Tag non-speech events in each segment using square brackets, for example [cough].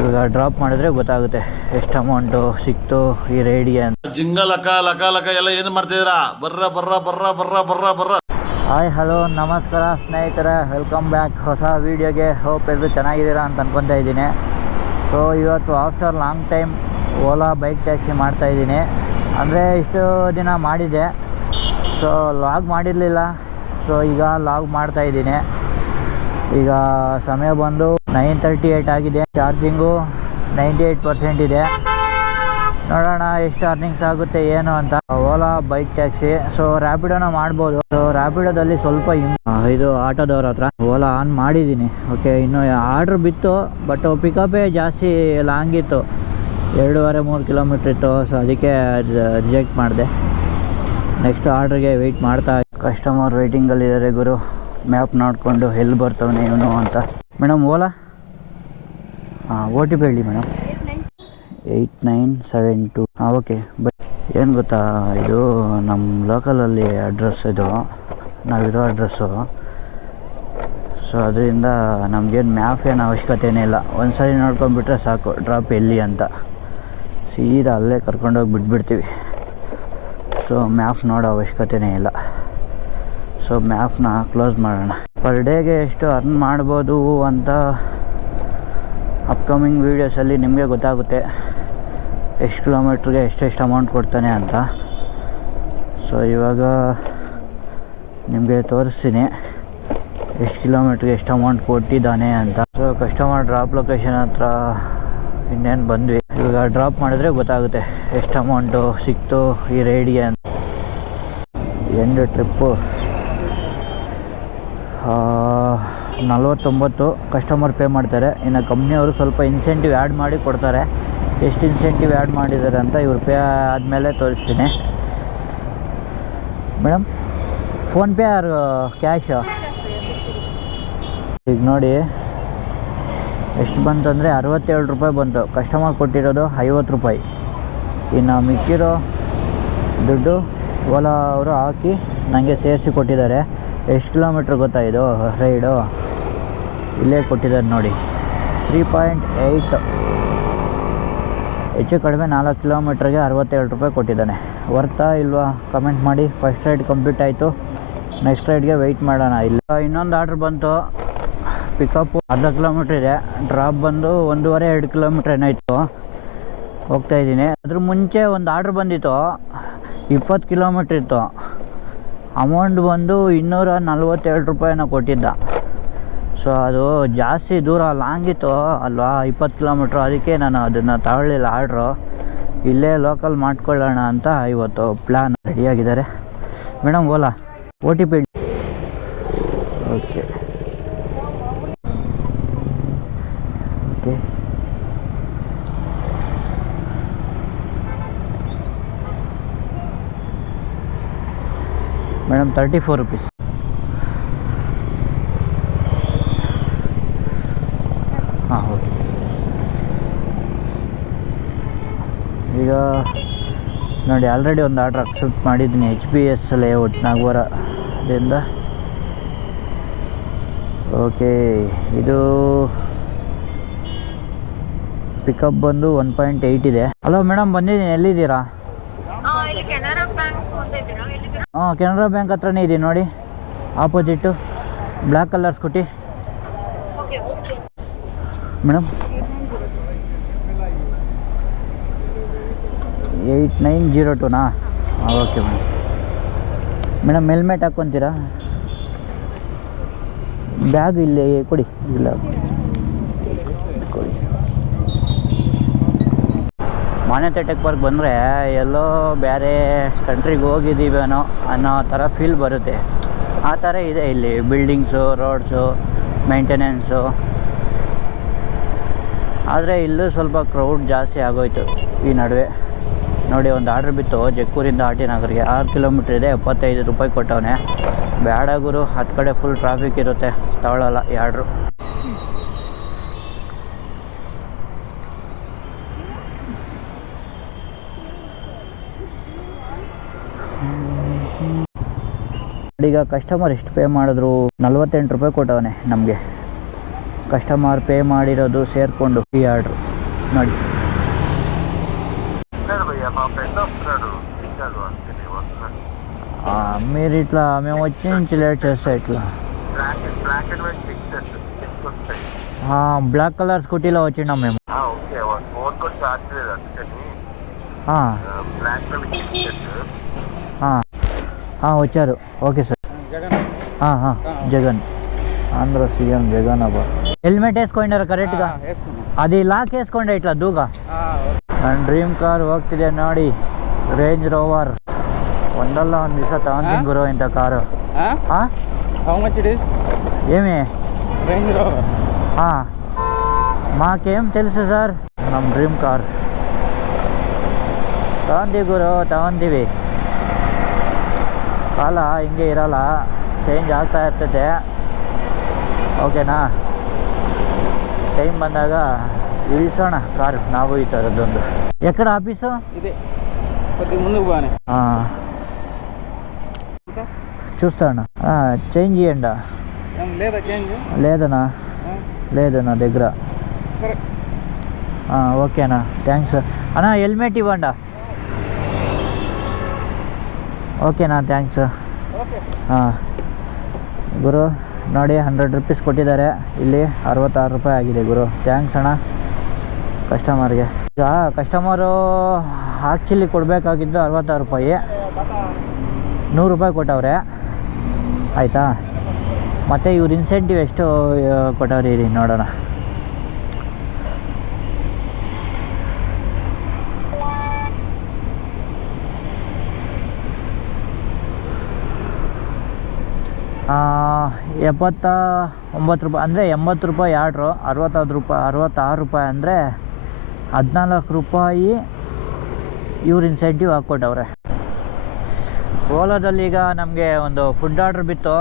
ಇವಾಗ ಡ್ರಾಪ್ ಮಾಡಿದ್ರೆ ಗೊತ್ತಾಗುತ್ತೆ ಎಷ್ಟು ಅಮೌಂಟು ಸಿಕ್ತು ಈ ರೈಡ್ಗೆ ಅಂತ. ಜಿಂಗ ಲಕ ಲಕ ಲಕ ಎಲ್ಲ ಏನು ಮಾಡ್ತಿದ್ದೀರಾ? ಬರ್ರ ಬರ್ರ ಬರ್ರ ಬರ್ರ ಬರ್ರ ಬರ್ರ. ಹಾಯ್ ಹಲೋ ನಮಸ್ಕಾರ ಸ್ನೇಹಿತರೆ. ವೆಲ್ಕಮ್ ಬ್ಯಾಕ್ ಹೊಸ ವೀಡಿಯೋಗೆ ಹೋಪ್ ಎಲ್ಲರೂ ಚೆನ್ನಾಗಿದ್ದೀರಾ ಅಂತ ಅನ್ಕೊತಾ ಇದ್ದೀನಿ. ಸೊ ಇವತ್ತು after long time Ola bike taxi ಮಾಡ್ತಾಯಿದ್ದೀನಿ ಅಂದರೆ ಇಷ್ಟು ದಿನ ಮಾಡಿದ್ದೆ. ಸೊ ಲಾಗ್ ಮಾಡಿರಲಿಲ್ಲ. ಸೊ ಈಗ ಲಾಗ್ ಮಾಡ್ತಾಯಿದ್ದೀನಿ ಈಗ ಸಮಯ ಬಂದು ನೈನ್ ತರ್ಟಿ ಏಯ್ಟ್ ಆಗಿದೆ. ಚಾರ್ಜಿಂಗು ನೈಂಟಿ ಏಯ್ಟ್ ಪರ್ಸೆಂಟ್ ಇದೆ. ನೋಡೋಣ ಎಷ್ಟು ಅರ್ನಿಂಗ್ಸ್ ಆಗುತ್ತೆ, ಏನು ಅಂತ. ಓಲಾ ಬೈಕ್ ಟ್ಯಾಕ್ಸಿ ಸೊ ರ್ಯಾಪಿಡೋನ ಮಾಡ್ಬೋದು. ಸೊ ರ್ಯಾಪಿಡೋದಲ್ಲಿ ಸ್ವಲ್ಪ ಇದು ಆಟೋದವ್ರ ಹತ್ರ ಓಲಾ ಆನ್ ಮಾಡಿದ್ದೀನಿ. ಓಕೆ ಇನ್ನು ಆರ್ಡ್ರ್ ಬಿತ್ತು ಬಟ್ ಪಿಕಪೇ ಜಾಸ್ತಿ ಲಾಂಗ್ ಇತ್ತು. ಎರಡೂವರೆ, ಮೂರು ಕಿಲೋಮೀಟ್ರ್ ಇತ್ತು. ಸೊ ಅದಕ್ಕೆ ರಿಜೆಕ್ಟ್ ಮಾಡಿದೆ. ನೆಕ್ಸ್ಟ್ ಆರ್ಡ್ರಿಗೆ ವೆಯ್ಟ್ ಮಾಡ್ತಾ ಕಸ್ಟಮರ್ ವೆಯ್ಟಿಂಗಲ್ಲಿದ್ದಾರೆ ಗುರು. ಮ್ಯಾಪ್ ನೋಡಿಕೊಂಡು ಎಲ್ಲಿ ಬರ್ತವನೆ ಇವನು ಅಂತ. ಮೇಡಮ್, ಓಲಾ? ಹಾಂ ಓ ಟಿ ಪಿ ಹೇಳಿ madam. Eight nine seven two. ಹಾಂ ಓಕೆ. ಬೈ ಏನು ಗೊತ್ತಾ, ಇದು ನಮ್ಮ ಲೋಕಲಲ್ಲಿ ಅಡ್ರೆಸ್ ಇದು. ನಾವಿರೋ ಅಡ್ರೆಸ್ಸು. ಸೊ, ಅದರಿಂದ ನಮಗೇನು ಮ್ಯಾಪ್ ಏನು ಅವಶ್ಯಕತೆನೇ ಇಲ್ಲ. ಒಂದು ಸಾರಿ ನೋಡ್ಕೊಂಡ್ಬಿಟ್ರೆ ಸಾಕು. ಡ್ರಾಪ್ ಎಲ್ಲಿ ಅಂತ. ಸೀದಾ ಅಲ್ಲೇ ಕರ್ಕೊಂಡೋಗಿ ಬಿಟ್ಬಿಡ್ತೀವಿ. ಸೊ, ಮ್ಯಾಪ್ ನೋಡೋ ಅವಶ್ಯಕತೆನೇ ಇಲ್ಲ. ಸೊ ಮ್ಯಾಪ್ನ ಕ್ಲೋಸ್ ಮಾಡೋಣ. ಪರ್ ಡೇಗೆ ಎಷ್ಟು ಅರ್ನ್ ಮಾಡ್ಬೋದು ಅಂತ ಅಪ್ಕಮಿಂಗ್ ವೀಡಿಯೋಸಲ್ಲಿ ನಿಮಗೆ ಗೊತ್ತಾಗುತ್ತೆ. ಎಷ್ಟು ಕಿಲೋಮೀಟ್ರಿಗೆ ಎಷ್ಟೆಷ್ಟು ಅಮೌಂಟ್ ಕೊಡ್ತಾನೆ ಅಂತ. ಸೊ ಇವಾಗ ನಿಮಗೆ ತೋರಿಸ್ತೀನಿ. ಎಷ್ಟು ಕಿಲೋಮೀಟ್ರಿಗೆ ಎಷ್ಟು ಅಮೌಂಟ್ ಕೊಟ್ಟಿದ್ದಾನೆ ಅಂತ. ಸೊ ಕಸ್ಟಮರ್ ಡ್ರಾಪ್ ಲೊಕೇಶನ್ ಹತ್ರ ಇನ್ನೇನು ಬಂದ್ವಿ. ಇವಾಗ ಡ್ರಾಪ್ ಮಾಡಿದ್ರೆ ಗೊತ್ತಾಗುತ್ತೆ ಎಷ್ಟು ಅಮೌಂಟು ಸಿಕ್ತು ಈ ರೈಡ್ಗೆ ಅಂತ. End trip. ನಲ್ವತ್ತೊಂಬತ್ತು ಕಸ್ಟಮರ್ ಪೇ ಮಾಡ್ತಾರೆ. ಇನ್ನು ಕಂಪ್ನಿಯವರು ಸ್ವಲ್ಪ ಇನ್ಸೆಂಟಿವ್ ಆ್ಯಡ್ ಮಾಡಿ ಕೊಡ್ತಾರೆ. ಎಷ್ಟು ಇನ್ಸೆಂಟಿವ್ ಆ್ಯಡ್ ಮಾಡಿದ್ದಾರೆ ಅಂತ ಇವ್ರು ಪೇ ಆದಮೇಲೆ ತೋರಿಸ್ತೀನಿ. ಮೇಡಮ್ ಫೋನ್ಪೇ ಆರ್ ಕ್ಯಾಶ್ ಈಗ ನೋಡಿ, ಎಷ್ಟು ಬಂತಂದರೆ ಅರವತ್ತೇಳು ರೂಪಾಯಿ ಬಂತು. ಕಸ್ಟಮರ್ ಕೊಟ್ಟಿರೋದು ಐವತ್ತು ರೂಪಾಯಿ. ಇನ್ನು ಮಿಕ್ಕಿರೋ ದುಡ್ಡು ಓಲಾ ಅವರು ಹಾಕಿ ನನಗೆ ಸೇರಿಸಿ ಕೊಟ್ಟಿದ್ದಾರೆ. ಎಷ್ಟು ಕಿಲೋಮೀಟ್ರ್ ಗೊತ್ತಾ ಇದು ರೈಡು? ಇಲ್ಲೇ ಕೊಟ್ಟಿದ್ದಾರೆ ನೋಡಿ. ತ್ರೀ ಪಾಯಿಂಟ್ ಏಯ್ಟ್ ಹೆಚ್ಚು ಕಡಿಮೆ ನಾಲ್ಕು ಕಿಲೋಮೀಟ್ರಿಗೆ ಅರವತ್ತೇಳು ರೂಪಾಯಿ ಕೊಟ್ಟಿದ್ದಾನೆ. ವರ್ತಾ ಇಲ್ವಾ? ಕಮೆಂಟ್ ಮಾಡಿ. ಫಸ್ಟ್ ರೈಡ್ ಕಂಪ್ಲೀಟ್ ಆಯಿತು. ನೆಕ್ಸ್ಟ್ ರೈಡ್ಗೆ ವೆಯ್ಟ್ ಮಾಡೋಣ. ಇಲ್ಲ, ಇನ್ನೊಂದು ಆರ್ಡ್ರ್ ಬಂತು. ಪಿಕಪ್ ಅರ್ಧ ಕಿಲೋಮೀಟ್ರ್ ಇದೆ. ಡ್ರಾಪ್ ಬಂದು ಒಂದೂವರೆ, ಎರಡು ಕಿಲೋಮೀಟ್ರ್ ಏನಾಯಿತು ಹೋಗ್ತಾ ಇದ್ದೀನಿ. ಅದ್ರ ಮುಂಚೆ ಒಂದು ಆರ್ಡ್ರ್ ಬಂದಿತ್ತು. ಇಪ್ಪತ್ತು ಕಿಲೋಮೀಟ್ರ್ ಇತ್ತು. ಅಮೌಂಟ್ ಬಂದು ಇನ್ನೂರ ನಲ್ವತ್ತೇಳು ರೂಪಾಯಿನ ಕೊಟ್ಟಿದ್ದ. ಸೊ ಅದು ಜಾಸ್ತಿ ದೂರ ಲಾಂಗ್ ಇತ್ತು, ಅಲ್ವಾ? ಇಪ್ಪತ್ತು ಕಿಲೋಮೀಟ್ರ್ ಅದಕ್ಕೆ ನಾನು ಅದನ್ನು ತಗೊಳ್ಳಿಲ್ಲ ಆರ್ಡ್ರು ಇಲ್ಲೇ ಲೋಕಲ್ ಮಾಡ್ಕೊಳ್ಳೋಣ ಅಂತ ಇವತ್ತು plan ರೆಡಿಯಾಗಿದ್ದಾರೆ madam Ola? O T P okay madam thirty four rupees ಹಾಂ ಓಕೆ ಈಗ ನೋಡಿ ಆಲ್ರೆಡಿ ಒಂದು ಆರ್ಡ್ರ್ ಅಕ್ಸೆಪ್ಟ್ ಮಾಡಿದ್ದೀನಿ. ಎಚ್ ಬಿ ಎಸ್ ಲೇಔಟ್ ನಾಗವರದಿಂದ ಓಕೆ ಇದು ಪಿಕಪ್ ಬಂದು ಒನ್ ಪಾಯಿಂಟ್ ಏಯ್ಟ್ ಇದೆ. ಹಲೋ ಮೇಡಮ್ ಬಂದಿದ್ದೀನಿ. ಎಲ್ಲಿದ್ದೀರಾ ಆ, ಇಲ್ಲಿ ಕೆನರಾ ಬ್ಯಾಂಕ್ ಮುಂದೆ ಇದ್ದೀರಾ ಎಲ್ಲಿದ್ದೀರಾ ಹಾಂ, ಕೆನರಾ ಬ್ಯಾಂಕ್ ಹತ್ರನೇ ಇದೆ ನೋಡಿ. Opposite black colour scooty madam eight nine zero ಟೂನಾ ಹಾಂ ಓಕೆ ಮೇಡಮ್ ಮೇಡಮ್ ಹೆಲ್ಮೆಟ್ ಹಾಕ್ಕೊತೀರಾ ಬ್ಯಾಗ್ ಇಲ್ಲಿ ಕೊಡಿ. ಇಲ್ಲ. ಮಾನ್ಯತೆ ಟೆಕ್ ಪಾರ್ಕ್ ಬಂದರೆ ಎಲ್ಲೋ ಬೇರೆ ಕಂಟ್ರಿಗೆ ಹೋಗಿದ್ದೀವೇನೋ ಅನ್ನೋ ಥರ ಫೀಲ್ ಬರುತ್ತೆ. ಆ ಥರ ಇದೆ ಇಲ್ಲಿ. ಬಿಲ್ಡಿಂಗ್ಸು ರೋಡ್ಸು ಮೇಂಟೆನೆನ್ಸು ಆದರೆ ಇಲ್ಲೂ ಸ್ವಲ್ಪ ಕ್ರೌಡ್ ಜಾಸ್ತಿ ಆಗೋಯ್ತು ಈ ನಡುವೆ. ನೋಡಿ, ಒಂದು ಆರ್ಡ್ರ್ ಬಿತ್ತು ಜಕ್ಕೂರಿಂದ ಆರ್ ಟಿ ನಗರ್ಗೆ. ಆರು ಕಿಲೋಮೀಟ್ರ್ ಇದೆ, ಎಪ್ಪತ್ತೈದು ರೂಪಾಯಿ ಕೊಟ್ಟವನೆ. ಬೇಡ ಗುರು, ಹತ್ತು ಕಡೆ ಫುಲ್ ಟ್ರಾಫಿಕ್ ಇರುತ್ತೆ. ತಗೊಳ್ಳೋಲ್ಲ ಈ ಆರ್ಡ್ರು ಈಗ ಕಸ್ಟಮರ್ ಎಷ್ಟು ಪೇ ಮಾಡಿದ್ರು ನಲ್ವತ್ತೆಂಟು ರೂಪಾಯಿ ಕೊಟ್ಟವನೆ ನಮಗೆ ಕಸ್ಟಮರ್ ಪೇ ಮಾಡಿರೋದು ಸೇರಿಕೊಂಡು ಈ ಆರ್ಡ್ರು ನೋಡಿ ఆ, మీరు ఇట్లా మేము వచ్చి నుంచి లేట్ చేస్తా ఇట్లా ఆ, బ్లాక్ కలర్ స్కూటీలో వచ్చినాం మేము ఓకే ఫోన్ కూడా చార్జ్ లేదు అందుకని ఆ, బ్లాక్ కలర్ టికెట్ ఆ, ఆ, వచ్చారు. Okay sir. Jagan. Andhra CM Jagan అబ్బా. హెల్మెట్ వేసుకోండారు కరెక్ట్గా అది లాక్ వేసుకోండి ఇట్లా దూగా. అండ్ డ్రీమ్ కార్ ಹೋಗ್ತಿದೆ నాడి. రేంజ్ రోవర్ వందల్లో ఉంది సార్. ತಗೊಂತೀನಿ గురో ఇంత కారు. ఏమి? మాకేం తెలుసు సార్? మనం డ్రీమ్ కార్ తగొందీವಿ గురు తగొందీవి ಕಾಲ ಹಿಂಗೆ ಇರಲ್ಲ. ಚೇಂಜ್ ಆಗ್ತಾ ಇರ್ತದೆ. ಓಕೆನಾ ಟೈಮ್ ಬಂದಾಗ ಇಳಿಸೋಣ ಕಾರು. ನಾವು ಈ ಥರದ್ದೊಂದು. ಎಕ್ಕಡ ಆಫೀಸು ಇದೆ. ಹಾಂ. చూస్తాను చేంజ్ చేయండి లేదనా లేదనా దగ్గర ఓకేనా థ్యాంక్స్ అన్నా హెల్మెట్ ఇవ్వండా ಓಕೆನಾ ಥ್ಯಾಂಕ್ಸ್ ಹಾಂ. ಗುರು, ನೋಡಿ ಹಂಡ್ರೆಡ್ ರುಪೀಸ್ ಕೊಟ್ಟಿದ್ದಾರೆ. ಇಲ್ಲಿ ಅರವತ್ತಾರು ರೂಪಾಯಿ ಆಗಿದೆ ಗುರು. ಥ್ಯಾಂಕ್ಸ್ ಅಣ್ಣ. ಕಸ್ಟಮರ್ಗೆ ಈಗ ಕಸ್ಟಮರು ಆ್ಯಕ್ಚುಲಿ ಕೊಡಬೇಕಾಗಿದ್ದು ಅರವತ್ತಾರು ರೂಪಾಯಿ. ನೂರು ರೂಪಾಯಿ ಕೊಟ್ಟವ್ರೆ. ಆಯಿತಾ? ಮತ್ತು ಇವ್ರ ಇನ್ಸೆಂಟಿವ್ ಎಷ್ಟು ಕೊಟ್ಟವ್ರಿ ನೋಡೋಣ ಆ, ಎಪ್ಪತ್ತ ಒಂಬತ್ತು ರೂಪಾಯಿ, ಅಂದರೆ ಎಂಬತ್ತು ರೂಪಾಯಿ ಆರ್ಡ್ರು ಅರವತ್ತಾರು ರೂಪಾಯಿ ಅರವತ್ತಾರು ರೂಪಾಯಿ ಅಂದರೆ ಹದಿನಾಲ್ಕು ರೂಪಾಯಿ ಇವ್ರ ಇನ್ಸೆಂಟಿವ್ ಹಾಕ್ಕೊಟ್ಟವ್ರೆ. ಓಲೋದಲ್ಲಿ ಈಗ ನಮಗೆ ಒಂದು ಫುಡ್ ಆರ್ಡ್ರ್ ಬಿತ್ತು.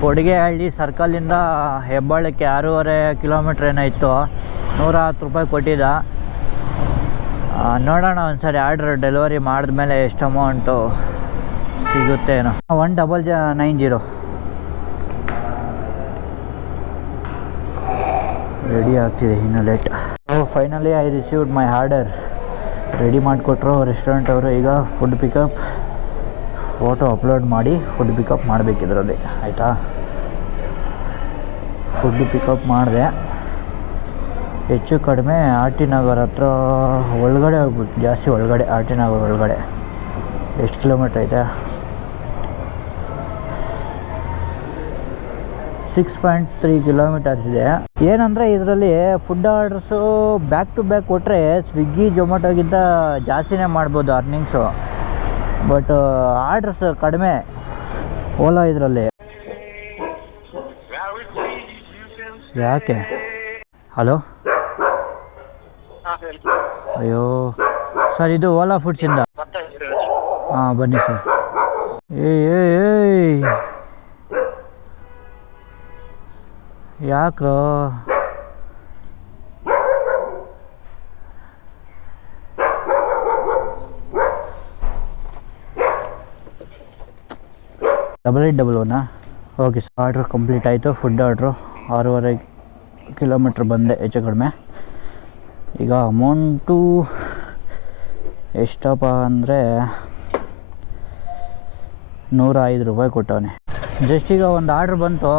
ಕೊಡಿಗೆಹಳ್ಳಿ ಸರ್ಕಲಿಂದ ಹೆಬ್ಬಾಳಕ್ಕೆ ಆರೂವರೆ ಕಿಲೋಮೀಟ್ರ್ ಏನೋ ಇತ್ತು. ನೂರ ಹತ್ತು ರೂಪಾಯಿ ಕೊಟ್ಟಿದ್ದ. ನೋಡೋಣ ನೋಡೋಣ ಒಂದ್ಸರಿ ಆರ್ಡ್ರ್ ಡೆಲಿವರಿ ಮಾಡಿದ್ಮೇಲೆ ಎಷ್ಟು ಅಮೌಂಟು ಸಿಗುತ್ತೆ ಏನೋ. ಒನ್ ಡಬಲ್ ಜ ನೈನ್ ಜೀರೋ ರೆಡಿ ಆಗ್ತಿದೆ ಇನ್ನು late finally I received my order ready ಮಾಡಿಕೊಟ್ರು ರೆಸ್ಟೋರೆಂಟ್ ಅವರು. ಈಗ ಫುಡ್ ಪಿಕಪ್ ಫೋಟೋ ಅಪ್ಲೋಡ್ ಮಾಡಿ ಫುಡ್ ಪಿಕಪ್ ಮಾಡಬೇಕಿದ್ರಲ್ಲಿ ಆಯಿತಾ? ಫುಡ್ ಪಿಕಪ್ ಮಾಡಿದೆ. ಹೆಚ್ಚು ಕಡಿಮೆ ಆರ್ ಟಿ ನಗರ್ ಹತ್ರ ಒಳಗಡೆ ಹೋಗ್ಬೇಕು. ಜಾಸ್ತಿ ಒಳಗಡೆ ಆರ್ ಟಿ ನಗರ್ ಒಳಗಡೆ. ಎಷ್ಟು ಕಿಲೋಮೀಟ್ರ್ ಐತೆ? ಸಿಕ್ಸ್ ಪಾಯಿಂಟ್ ತ್ರೀ ಕಿಲೋಮೀಟರ್ಸ್ ಇದೆ. ಏನಂದರೆ ಇದರಲ್ಲಿ food orders back to back ಕೊಟ್ಟರೆ ಸ್ವಿಗ್ಗಿ ಜೊಮ್ಯಾಟೋಗಿಂತ ಜಾಸ್ತಿನೇ ಮಾಡ್ಬೋದು ಅರ್ನಿಂಗ್ಸು ಬಟ್ ಆರ್ಡರ್ಸ್ ಕಡಿಮೆ ಓಲಾ ಇದರಲ್ಲಿ. ಯಾಕೆ? ಹಲೋ ಅಯ್ಯೋ ಸರ್ ಇದು ಓಲಾ ಫುಡ್ಸಿಂದ ಹಾಂ ಬನ್ನಿ ಸರ್ ಏಯ್ ಏಯ್ ಏಯ್. ಯಾಕ್ರೋ? ಡಬಲ್ ಏಟ್ ಡಬಲ್ ಒನ್ನಾ ಓಕೆ ಸರ್ ಆರ್ಡ್ರ್ ಕಂಪ್ಲೀಟ್ ಆಯಿತು ಫುಡ್ ಆರ್ಡ್ರು ಆರೂವರೆ ಕಿಲೋಮೀಟ್ರ್ ಬಂದೆ, ಹೆಚ್ಚು ಕಡಿಮೆ. ಈಗ ಅಮೌಂಟು ಎಷ್ಟಪ್ಪ ಅಂದರೆ ನೂರ ಐದು ರೂಪಾಯಿ ಕೊಟ್ಟವನೆ. ಜಸ್ಟ್ ಈಗ ಒಂದು ಆರ್ಡ್ರ್ ಬಂತು.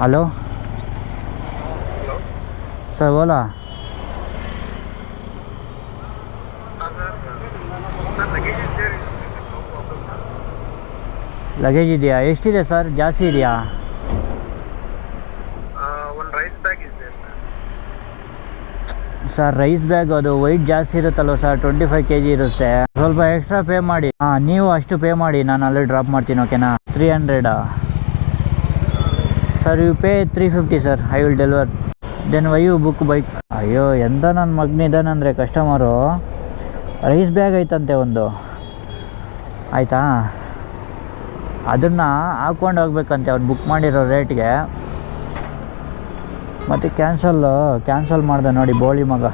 ಹಲೋ ಸರ್ ಓಲಾ ಲಗೇಜ್ ಇದೆಯಾ ಎಷ್ಟಿದೆ ಸರ್ ಜಾಸ್ತಿ ಇದೆಯಾ ಒಂದು ರೈಸ್ ಬ್ಯಾಗ್ ಇದೆ ಸರ್ ರೈಸ್ ಬ್ಯಾಗ್ ಅದು ವೈಟ್ ಜಾಸ್ತಿ ಇರುತ್ತಲ್ವ sir twenty five K G ಇರುತ್ತೆ. ಸ್ವಲ್ಪ ಎಕ್ಸ್ಟ್ರಾ ಪೇ ಮಾಡಿ. ಹಾಂ ನೀವು ಅಷ್ಟು ಪೇ ಮಾಡಿ. ನಾನು ಅಲ್ಲಿ ಡ್ರಾಪ್ ಮಾಡ್ತೀನಿ ಓಕೆನಾ three ಹಂಡ್ರೆಡಾ sir you pay three fifty sir I will deliver then why you book bike ಅಯ್ಯೋ ಎಂಥ ನನ್ನ ಮಗನಿದ್ದಾನಂದರೆ ಕಸ್ಟಮರು ರೈಸ್ ಬ್ಯಾಗ್ ಐತಂತೆ ಒಂದು. ಆಯಿತಾ? ಅದನ್ನು ಹಾಕ್ಕೊಂಡು ಹೋಗ್ಬೇಕಂತೆ ಅವ್ರು ಬುಕ್ ಮಾಡಿರೋ ರೇಟ್ಗೆ ಮತ್ತು ಕ್ಯಾನ್ಸಲ್ ಕ್ಯಾನ್ಸಲ್ ಮಾಡಿದೆ ನೋಡಿ ಬೋಳಿ ಮಗ.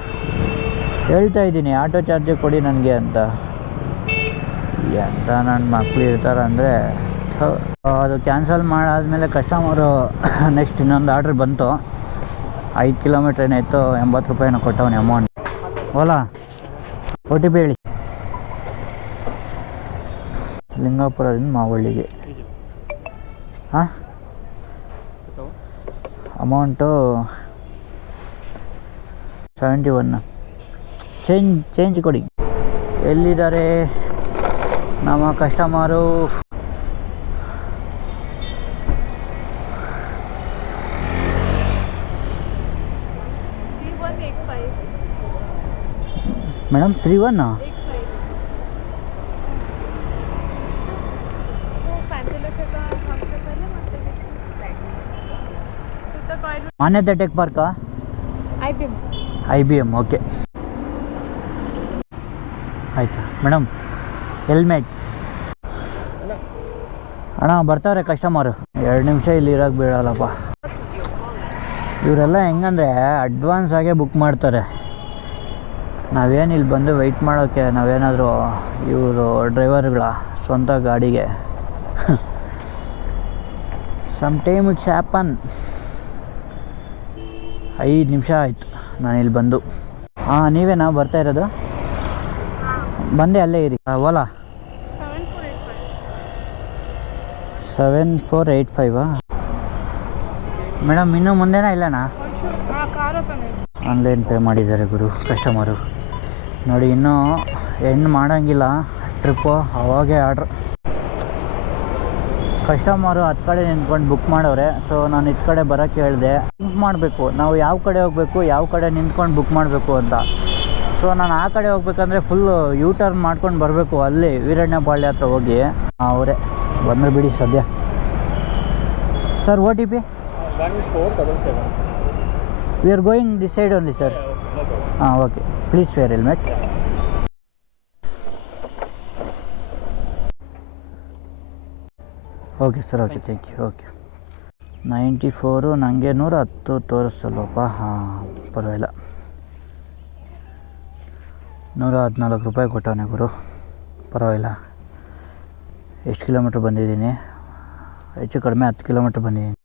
ಹೇಳ್ತಾ ಇದ್ದೀನಿ ಆಟೋ ಚಾರ್ಜ್ ಕೊಡಿ ನನಗೆ ಅಂತ. ಎಂಥ ನನ್ನ ಮಕ್ಳು ಇರ್ತಾರೆ ಅಂದರೆ ಅದು ಕ್ಯಾನ್ಸಲ್ ಮಾಡಾದಮೇಲೆ ಕಸ್ಟಮರು [coughs] ನೆಕ್ಸ್ಟ್ ಇನ್ನೊಂದು ಆರ್ಡ್ರ್ ಬಂತು. ಐದು ಕಿಲೋಮೀಟ್ರ್ ಏನಾಯಿತು ಎಂಬತ್ತು ರೂಪಾಯಿನ ಕೊಟ್ಟವನು amount Ola O T P ಹೇಳಿ. ಲಿಂಗಾಪುರದಿಂದ ಮಾವಳ್ಳಿಗೆ. ಹಾಂ? Amount seventy one change change ಕೊಡಿ. ಎಲ್ಲಿದ್ದಾರೆ ನಮ್ಮ customer? Madam three one Manyata tech ಪಾರ್ಕಾ I B M okay ಆಯ್ತಾ ಮೇಡಮ್ ಹೆಲ್ಮೆಟ್ ಅಣ್ಣ ಬರ್ತಾವ್ರೆ ಕಸ್ಟಮರು ಎರಡು ನಿಮಿಷ ಇಲ್ಲಿ ಇರೋಕೆ ಬೀಳಲ್ಲಪ್ಪ ಇವರೆಲ್ಲ ಹೆಂಗಂದ್ರೆ ಅಡ್ವಾನ್ಸ್ ಆಗೇ ಬುಕ್ ಮಾಡ್ತಾರೆ. ನಾವೇನು ಇಲ್ಲಿ ಬಂದು ವೆಯ್ಟ್ ಮಾಡೋಕ್ಕೆ ನಾವೇನಾದರೂ ಇವರು ಡ್ರೈವರ್ಗಳ ಸ್ವಂತ ಗಾಡಿಗೆ. ಸಮ್ ಟೈಮ್ ಇಟ್ಸ್ ಆ್ಯಪನ್ ಐದು ನಿಮಿಷ ಆಯಿತು ನಾನು ಇಲ್ಲಿ ಬಂದು. ಹಾಂ ನೀವೇನಾ ಬರ್ತಾ ಇರೋದು? ಬಂದೆ ಅಲ್ಲೇ ಇರಿ. ಓಲಾ ಸೆವೆನ್ ಫೋರ್ ಏಯ್ಟ್ ಫೈವಾ ಮೇಡಮ್, ಇನ್ನೂ ಮುಂದೆನಾ ಇಲ್ಲಣ್ಣ ಆನ್ಲೈನ್ ಪೇ ಮಾಡಿದ್ದಾರೆ ಗುರು ಕಸ್ಟಮರು ನೋಡಿ, ಇನ್ನೂ ಹೆಣ್ಣು ಮಾಡೋಂಗಿಲ್ಲ ಟ್ರಿಪ್ಪು ಅವಾಗೇ ಆರ್ಡ್ರ್ ಕಸ್ಟಮರು ಹತ್ತು ಕಡೆ ನಿಂತ್ಕೊಂಡು ಬುಕ್ ಮಾಡವ್ರೆ ಸೊ ನಾನು ಇತ್ತು ಕಡೆ ಬರೋಕ್ಕೆ ಹೇಳಿದೆ. ಬುಕ್ ಮಾಡಬೇಕು, ನಾವು ಯಾವ ಕಡೆ ಹೋಗಬೇಕು, ಯಾವ ಕಡೆ ನಿಂತ್ಕೊಂಡು ಬುಕ್ ಮಾಡಬೇಕು ಅಂತ. ಸೊ ನಾನು ಆ ಕಡೆ ಹೋಗ್ಬೇಕಂದ್ರೆ ಫುಲ್ಲು ಯೂ ಟರ್ನ್ ಮಾಡ್ಕೊಂಡು ಬರಬೇಕು ಅಲ್ಲಿ, ವೀರಣ್ಣಪಾಳ್ಯ ಹತ್ರ ಹೋಗಿ. ಅವರೇ ಬಂದರು ಬಿಡಿ ಸದ್ಯ. Sir O T P one four double seven we are going this side only sir ಹಾಂ okay please wear helmet okay sir okay thank you okay ninety four ನನಗೆ ನೂರ ಹತ್ತು ತೋರಿಸಲ್ವಪ್ಪ ಹಾಂ ಪರವಾಗಿಲ್ಲ. ನೂರ ಹದಿನಾಲ್ಕು ರೂಪಾಯಿ ಕೊಟ್ಟವನೆ ಗುರು. ಪರವಾಗಿಲ್ಲ. ಎಷ್ಟು ಕಿಲೋಮೀಟ್ರ್ ಬಂದಿದ್ದೀನಿ? ಹೆಚ್ಚು ಕಡಿಮೆ ಹತ್ತು ಕಿಲೋಮೀಟ್ರ್ ಬಂದಿದ್ದೀನಿ.